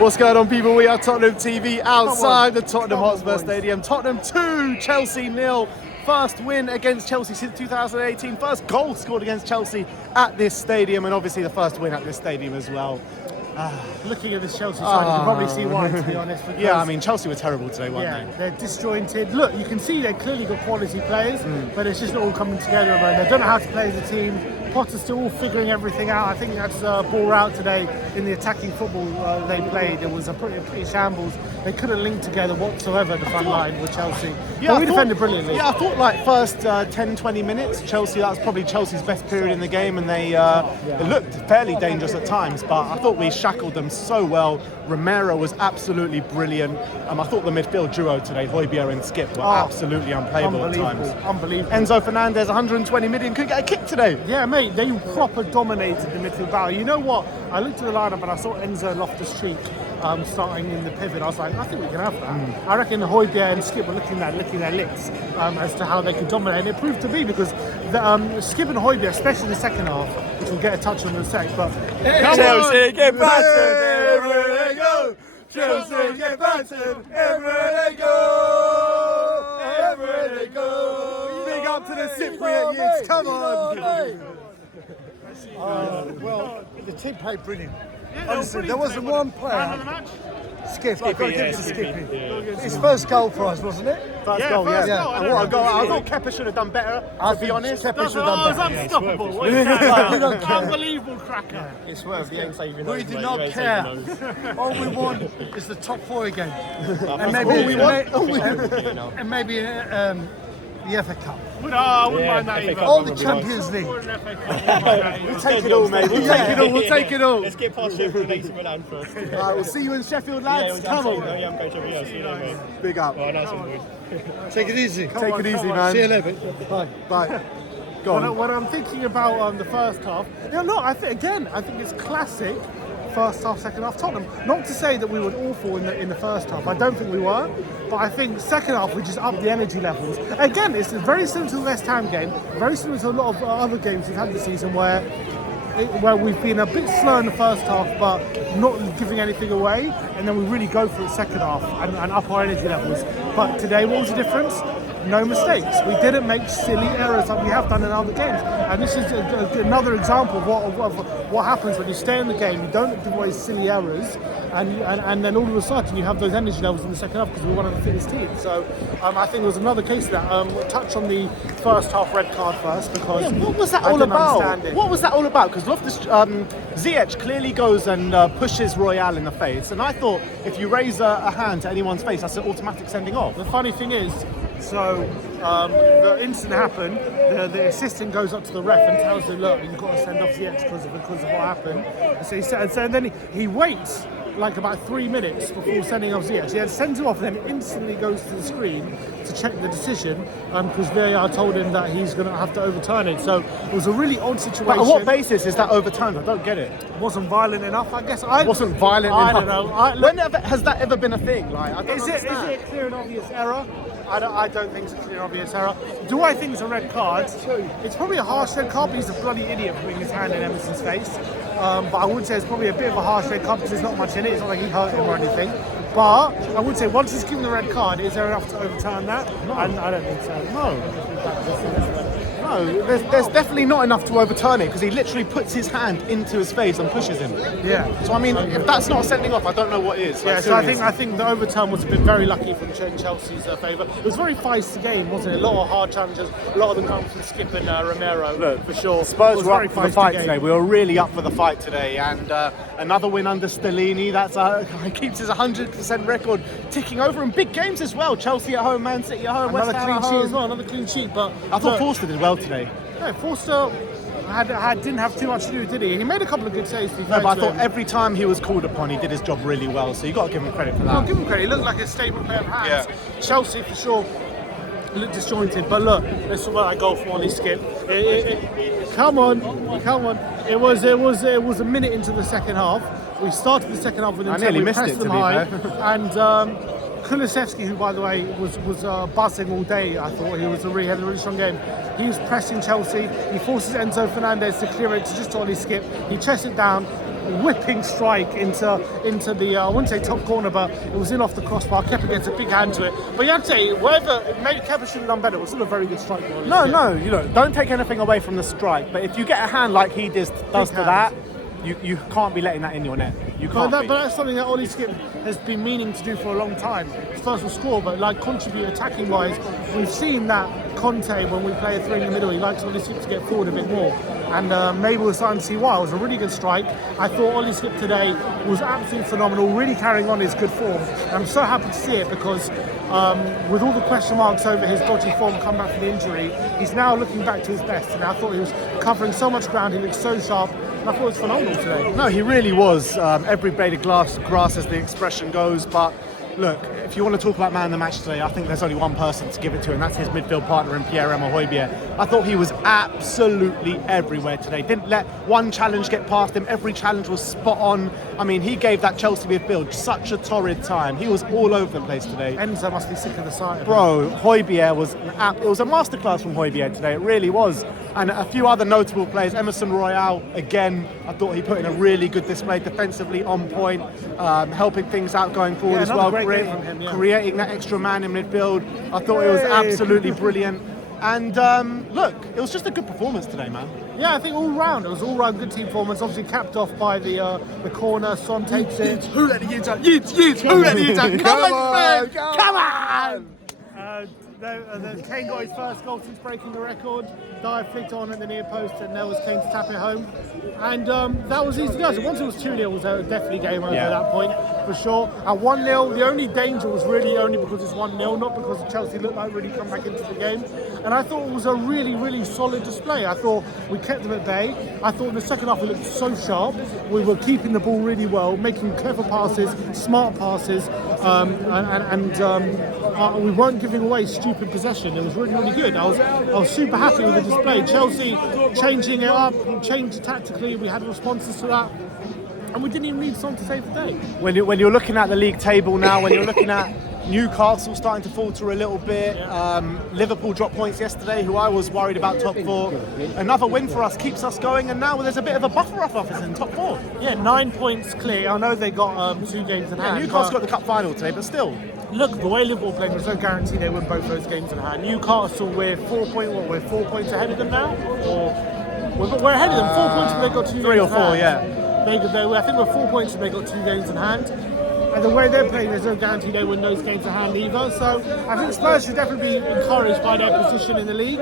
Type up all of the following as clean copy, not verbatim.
What's going on, people? We are Tottenham TV outside the Tottenham Hotspur Stadium. Tottenham 2, Chelsea 0. First win against Chelsea since 2018. First goal scored against Chelsea at this stadium, and obviously the first win at this stadium as well. Looking at this Chelsea side, you can probably see why, to be honest. Yeah, I mean, Chelsea were terrible today, weren't they? They're disjointed. Look, you can see they've clearly got quality players, but it's just not all coming together. And they don't know how to play as a team. Potter's still figuring everything out. I think that's ball out today in the attacking football they played. It was a pretty shambles. They couldn't link together whatsoever, the front line with Chelsea. Yeah, but we defended brilliantly. Yeah, I thought like first 10-20 minutes, Chelsea, that was probably Chelsea's best period in the game, and they looked fairly dangerous at times, but I thought we shackled them so well. Romero was absolutely brilliant. I thought the midfield duo today, Højbjerg and Skip, were absolutely unplayable at times. Unbelievable. Enzo Fernandez, 120 million, could get a kick today. Yeah, mate, they proper dominated the midfield battle. You know what? I looked at the lineup and I saw Enzo Loftus-Cheek starting in the pivot. I was like, I think we can have that. I reckon Højbjerg and Skip were licking their lips as to how they could dominate. And it proved to be, because Skip and Højbjerg, especially in the second half, which we'll get a touch on in a sec, but Chelsea get battered everywhere they go. Chelsea get battered everywhere they go. Everywhere they go. Big up to the Cypriot youths. Come on. Well, the team played brilliant. Honestly, there wasn't one player. Skip, I've got to give it to Skippy. His first goal for us, wasn't it? First goal, yeah. goal. And what a goal. I thought Kepa should have done better, to be honest. Kepa should have done better. Unstoppable. What is that? Unbelievable cracker. It's worth the ain't saving We those, do mate. not You ain't care. saving those. All we want is the top four again. And And maybe the FA Cup. I wouldn't mind that FA either. Cup Or the would be Champions League. We'll take it all, mate. We'll take it all. We'll take it all. Let's get past Sheffield and AC Milan first. All right, we'll see you in Sheffield, Yeah, lads. Come on. Yeah, I'm going to Rio. See you later, mate. Big up. Oh, nice one, boys. Take it easy. Take it easy, man. See you later. Bye. Bye. Go on. When I'm thinking about the first half, I think it's classic first half, second half Tottenham. Not to say that we were awful in the first half. I don't think we were, but I think second half we just upped the energy levels. Again, it's very similar to the West Ham game, very similar to a lot of other games we've had this season where we've been a bit slow in the first half, but not giving anything away, and then we really go for it second half and up our energy levels. But today, what was the difference? No mistakes. We didn't make silly errors like we have done in other games, and this is another example of what happens when you stay in the game. You don't give away silly errors, and then all of a sudden you have those energy levels in the second half because we're one of the fittest teams. So I think there was another case of that. We'll touch on the first half red card first, because What was that all about? What was that all about? Because Ziyech clearly goes and pushes Royale in the face, and I thought if you raise a hand to anyone's face, that's an automatic sending off. The funny thing is, the incident happened, the assistant goes up to the ref and tells him, look, you've got to send off Ziyech because of what happened. So then he waits like about 3 minutes before sending off Ziyech. He sends him off and then instantly goes to the screen to check the decision, because VAR told him that he's going to have to overturn it. So it was a really odd situation. But on what basis is that overturned? I don't get it. It wasn't violent enough, I guess. Wasn't violent I enough. don't know. Has that ever been a thing? Like, I don't Is it understand. a clear and obvious error? I don't think it's a clear and obvious error. Do I think it's a red card? It's probably a harsh red card, but he's a bloody idiot putting his hand in Emerson's face. But I would say it's probably a bit of a harsh red card because there's not much in it. It's not like he hurt him or anything. But I would say once he's given the red card, is there enough to overturn that? No. I don't think so. No, there's definitely not enough to overturn it, because he literally puts his hand into his face and pushes him. Yeah. So I mean, if that's not sending off, I don't know what is. Yeah, Like, so seriously. I think the overturn was a bit very lucky for Chelsea's favour. It was a very feisty game, wasn't it? A lot of hard challenges, a lot of them coming from Skip and Romero. Look, for sure. Spurs It was were a very up for the feisty fight game. today. We were really up for the fight today, and another win under Stellini. That's keeps his 100% record ticking over in big games as well. Chelsea at home, Man City at home, Another West Ham clean at sheet home. as well, another clean sheet. But I thought Forster did well today. No, Forster didn't have too much to do, did he? He made a couple of good saves. No, but I thought every time he was called upon, he did his job really well. So you got to give him credit for that. I'll give him credit. He looked like a stable pair of hands. Yeah. Chelsea for sure looked disjointed, but look, let's talk about that goal from Ollie Skip. Come on. It was a minute into the second half. We started the second half with I nearly missed it, to be fair. And Kulusevski, who by the way was buzzing all day, I thought he had a really strong game. He was pressing Chelsea. He forces Enzo Fernandez to clear it to just Ollie Skip. He chests it down. whipping strike into the I wouldn't say top corner, but it was in off the crossbar. Kepa gets a big hand to it. But you have to say, whatever, maybe Kepa should have done better. It was still a very good strike. No, don't take anything away from the strike. But if you get a hand like he does to that, you can't be letting that in your net. You can't. But that's something that Ollie Skip has been meaning to do for a long time. His first will score, but like contribute attacking wise, we've seen that Conte, when we play a three in the middle, he likes Ollie Skip to get forward a bit more. And maybe we're starting to see why. It was a really good strike. I thought Ollie Skip today was absolutely phenomenal, really carrying on his good form. And I'm so happy to see it because with all the question marks over his dodgy form come back from the injury, he's now looking back to his best. And I thought he was covering so much ground, he looked so sharp. And I thought it was phenomenal today. No, he really was. Every blade of grass, as the expression goes. But look, if you want to talk about man of the match today, I think there's only one person to give it to, and that's his midfield partner in Pierre-Emile Højbjerg. I thought he was absolutely everywhere today. Didn't let one challenge get past him. Every challenge was spot on. I mean, he gave that Chelsea midfield such a torrid time. He was all over the place today. Enzo must be sick of the sight. Bro, Højbjerg was it was a masterclass from Højbjerg today. It really was. And a few other notable players. Emerson Royale, again, I thought he put in a really good display defensively, on point, helping things out going forward as well. Creating that extra man in midfield. I thought it was absolutely brilliant. And look, it was just a good performance today, man. Yeah, I think all round, it was all round good team performance. Obviously capped off by the corner. Son takes it. Who let the Utes out? Utes, who let the Utes out? Come on, come on! Kane got his first goal since breaking the record. Dyer flicked on at the near post, and there was Kane to tap it home. And that was easy to go. So once it was 2-0, it was definitely game over at that point, for sure. At 1-0, the only danger was really only because it's 1-0, not because Chelsea looked like really come back into the game. And I thought it was a really, really solid display. I thought we kept them at bay. I thought in the second half we looked so sharp. We were keeping the ball really well, making clever passes, smart passes, and we weren't giving away stupid possession. It was really, really good. I was super happy with the display. Chelsea changing it up, changed tactically. We had responses to that. And we didn't even need Son to save the day. When you're looking at the league table now, when you're looking at Newcastle starting to falter a little bit, Liverpool dropped points yesterday, who I was worried about top four. Another win for us keeps us going, and now there's a bit of a buffer off us in top four. Yeah, 9 points clear. I know they got 2 games in hand. Newcastle got the cup final today, but still. Look, the way Liverpool playing, there's no guarantee they win both those games in hand. Newcastle, we're 4 points ahead of them now? Or we're ahead of them, 4 points, but they've got 2 games in hand. 3 or 4, yeah. I think we're 4 points and they've got 2 games in hand. And the way they're playing, there's no guarantee they win those games in hand either. So I think Spurs should definitely be encouraged by their position in the league.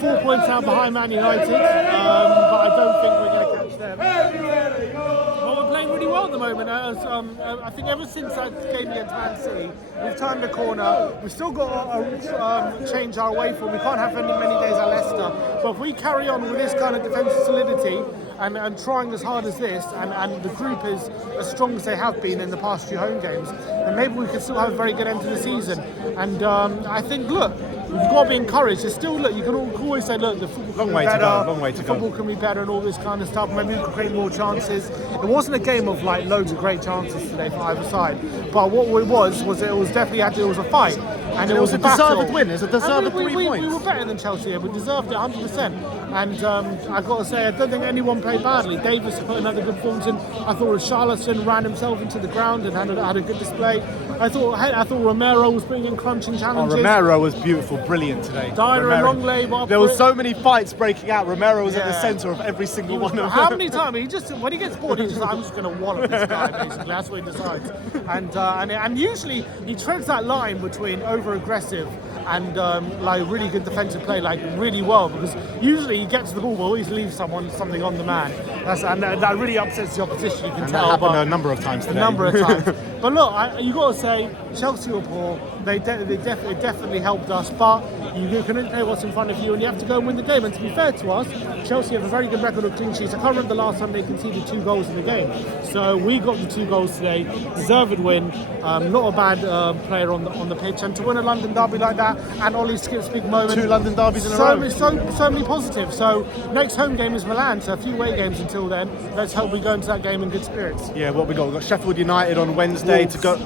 4 points now behind Man United, but I don't think we're going to catch them. Well, we're playing really well at the moment. I think ever since that game against Man City, we've turned the corner. We've still got to change our way form. We can't have many days at Leicester. But if we carry on with this kind of defensive solidity, and trying as hard as this, and the group is as strong as they have been in the past few home games, then maybe we can still have a very good end to the season. And I think, look, we've got to be encouraged. There's still, look, you can always say, look, the football can be better, long way to go. Football can be better and all this kind of stuff. Maybe we can create more chances. It wasn't a game of like loads of great chances today from either side. But what it was it was definitely it was a fight. And it was a deserved win. It was a deserved 3 points. We were better than Chelsea here. We deserved it 100%. And I've got to say, I don't think anyone played badly. Davis put another good performance in. I thought Richarlison ran himself into the ground and had a good display. I thought Romero was bringing crunching challenges. Romero was beautiful, brilliant today. Dyer and Longley. There were so many fights breaking out. Romero was at the centre of every single one of them. How many times when he gets bored, he's just like, I'm just going to wallop this guy. Basically, that's what he decides. And usually he treads that line between over-aggressive and like really good defensive play, like really well, because usually he gets the ball, but always leaves something on the man. That really upsets the opposition. You can tell. That happened a number of times today. A number of times. But look, you got to say, Chelsea were poor. They definitely helped us, but you can only play what's in front of you, and you have to go and win the game. And to be fair to us, Chelsea have a very good record of clean sheets. I can't remember the last time they conceded 2 goals in the game. So we got the 2 goals today, deserved win. Not a bad player on the pitch, and to win a London derby like that, and Ollie Skip's big moment. 2 London derbies in a row. So many positives. So next home game is Milan, so a few away games until then. Let's hope we go into that game in good spirits. Yeah, what we got? We've got Sheffield United on Wednesday to go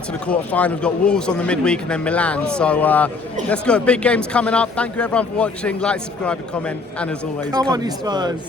to the quarter-final. We've got Wolves on the midweek and then Milan. So let's go. Big games coming up. Thank you everyone for watching. Like, subscribe and comment. And as always, come on you Spurs.